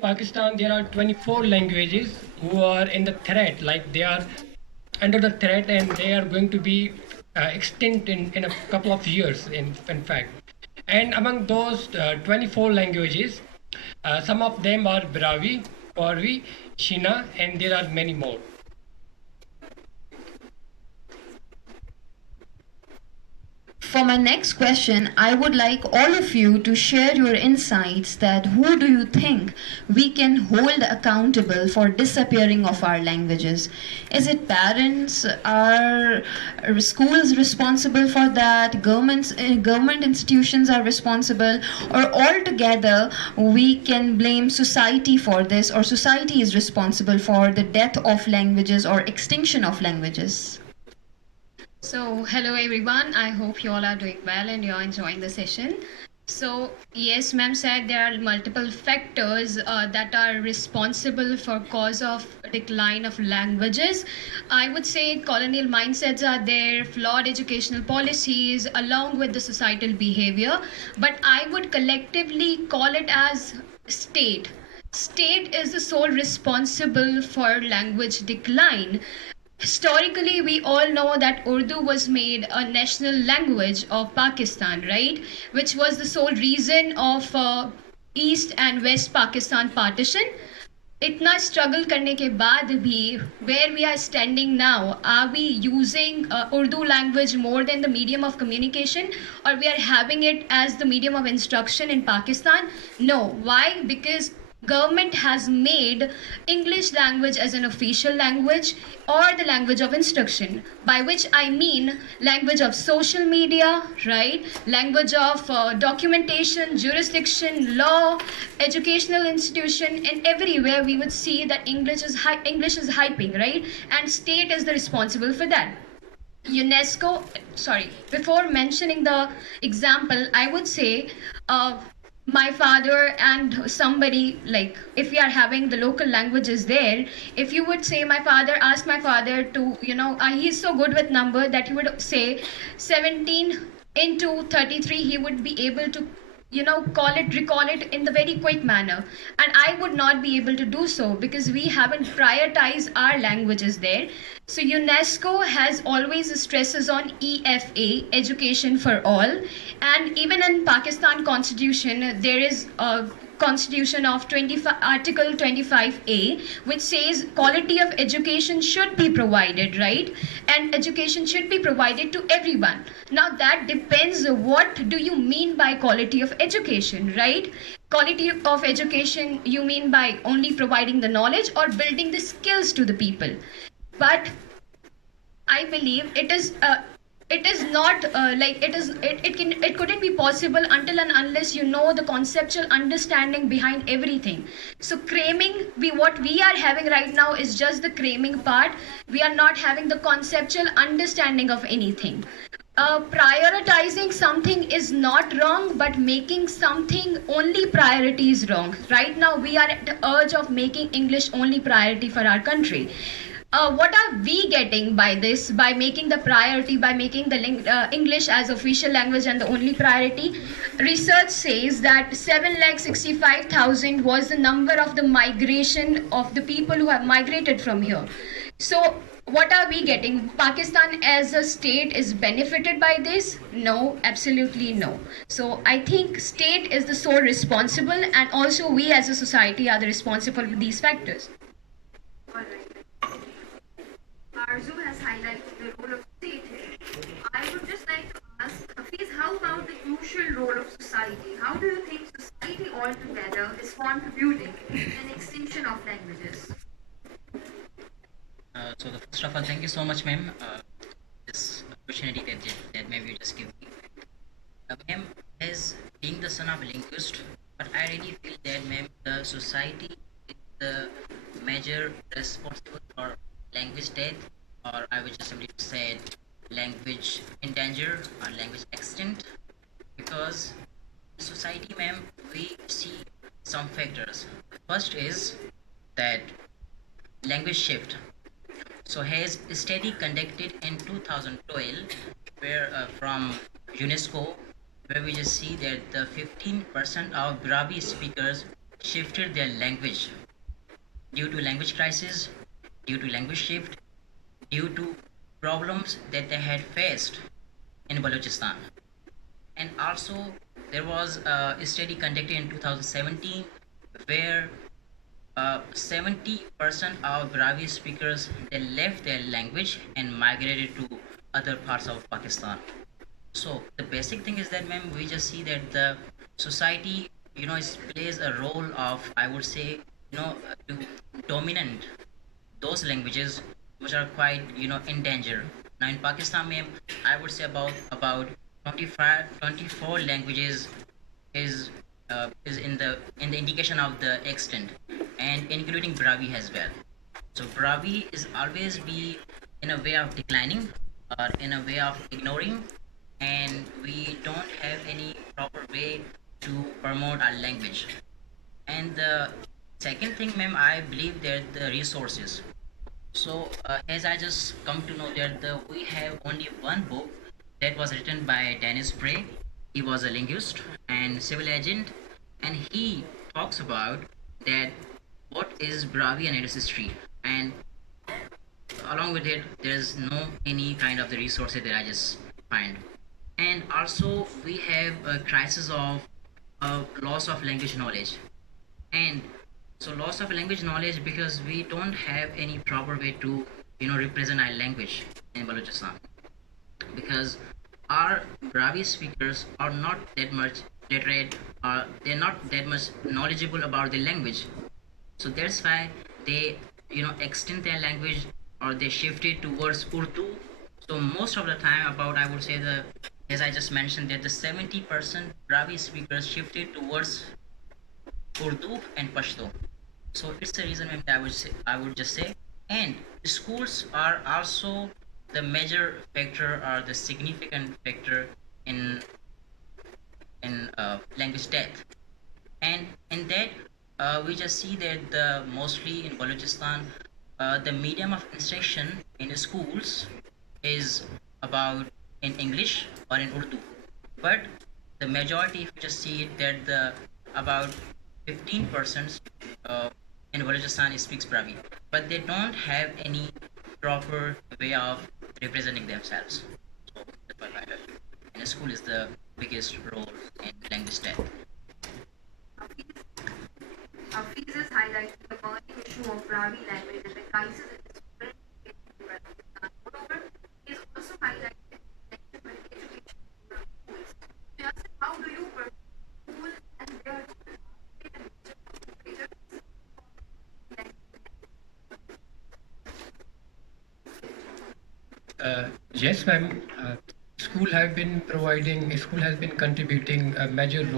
Pakistan, there are 24 languages who are in the threat, like they are under the threat and they are going to be extinct in a couple of years, in fact. And among those 24 languages, some of them are Brahui, Korvi, Shina, and there are many more. For my next question, I would like all of you to share your insights that who do you think we can hold accountable for disappearing of our languages? Is it parents? Are schools responsible for that? Government institutions are responsible? Or altogether we can blame society for this, or society is responsible for the death of languages or extinction of languages? So, hello everyone. I hope you all are doing well and you're enjoying the session. So, yes, ma'am said there are multiple factors that are responsible for cause of decline of languages. I would say colonial mindsets are there, flawed educational policies, along with the societal behavior. But I would collectively call it as state. State is the sole responsible for language decline. Historically, we all know that Urdu was made a national language of Pakistan, right? Which was the sole reason of East and West Pakistan partition. इतना struggle करने के बाद भी where we are standing now, are we using Urdu language more than the medium of communication, or we are having it as the medium of instruction in Pakistan? No. Why? Because government has made English language as an official language or the language of instruction, by which I mean language of social media, right? Language of documentation, jurisdiction, law, educational institution, and everywhere we would see that English is hyping, right? And state is the responsible for that. UNESCO, sorry, before mentioning the example, I would say my father and somebody, like if we are having the local languages there, if you would say, my father asked my father to, he's so good with number that he would say 17 into 33, he would be able to recall it in the very quick manner, and I would not be able to do so because we haven't prioritized our languages there. So UNESCO has always stresses on EFA, education for all, and even in Pakistan constitution there is a constitution of article 25A, which says quality of education should be provided, right? And education should be provided to everyone. Now that depends, what do you mean by quality of education, right? Quality of education, you mean by only providing the knowledge or building the skills to the people? But I believe it is not it couldn't be possible until and unless you know the conceptual understanding behind everything. So cramming, what we are having right now is just the cramming part. We are not having the conceptual understanding of anything. Prioritizing something is not wrong, but making something only priority is wrong. Right now we are at the urge of making English only priority for our country. What are we getting by this, by making the priority, by making the English as official language and the only priority? Research says that 7,65,000 was the number of the migration of the people who have migrated from here. So what are we getting? Pakistan as a state is benefited by this? No, absolutely no. So I think state is the sole responsible, and also we as a society are the responsible for these factors. Arzu has highlighted the role of state here. I would just like to ask Hafiz, how about the crucial role of society? How do you think society altogether is contributing in extinction of languages? First of all, thank you so much, ma'am, this opportunity that ma'am you just give me. Ma'am, as being the son of a linguist, but I really feel that, ma'am, the society is the major responsible for language death, or I would just simply say language in danger or language extinct, because society, ma'am, we see some factors. First is that language shift. So has a study conducted in 2012 where from UNESCO, where we just see that the 15% of Brahui speakers shifted their language due to language crisis, due to language shift, due to problems that they had faced in Balochistan. And also, there was a study conducted in 2017 where 70% of Brahui speakers they left their language and migrated to other parts of Pakistan. So the basic thing is that, ma'am, we just see that the society, plays a role of, I would say, to dominant those languages which are quite, in danger. Now in Pakistan, ma'am, I would say about 25, 24 languages is in the indication of the extent, and including Brahui as well. So Brahui is always be in a way of declining or in a way of ignoring, and we don't have any proper way to promote our language. And the second thing, ma'am, I believe that the resources. So as I just come to know that we have only one book that was written by Dennis Bray. He was a linguist and civil agent, and he talks about that what is Brahui and its history. And along with it, there's no any kind of the resources that I just find. And also, we have a crisis of loss of language knowledge. And so loss of language knowledge because we don't have any proper way to represent our language in Balochistan, because our Brahui speakers are not that much literate, or they're not that much knowledgeable about the language. So that's why they extend their language, or they shift it towards Urdu. So most of the time, about I would say the, as I just mentioned, that the 70% Brahui speakers shifted towards Urdu and Pashto. So it's the reason, ma'am, that I would just say. And schools are also the major factor or the significant factor in language death. And in that, we just see that the mostly in Balochistan, the medium of instruction in schools is about in English or in Urdu. But the majority, if you just see it, that the about 15% in Balochistan speaks Brahui, but they don't have any proper way of representing themselves. So that's what I feel. And school is the biggest role in language death. Hafiz is highlighting the burning issue of Brahui language and the crisis it is currently facing in Pakistan. Moreover, he is also highlighting the connection with education of schools. Just how do you protect schools and their Yes, ma'am. School has been contributing a major role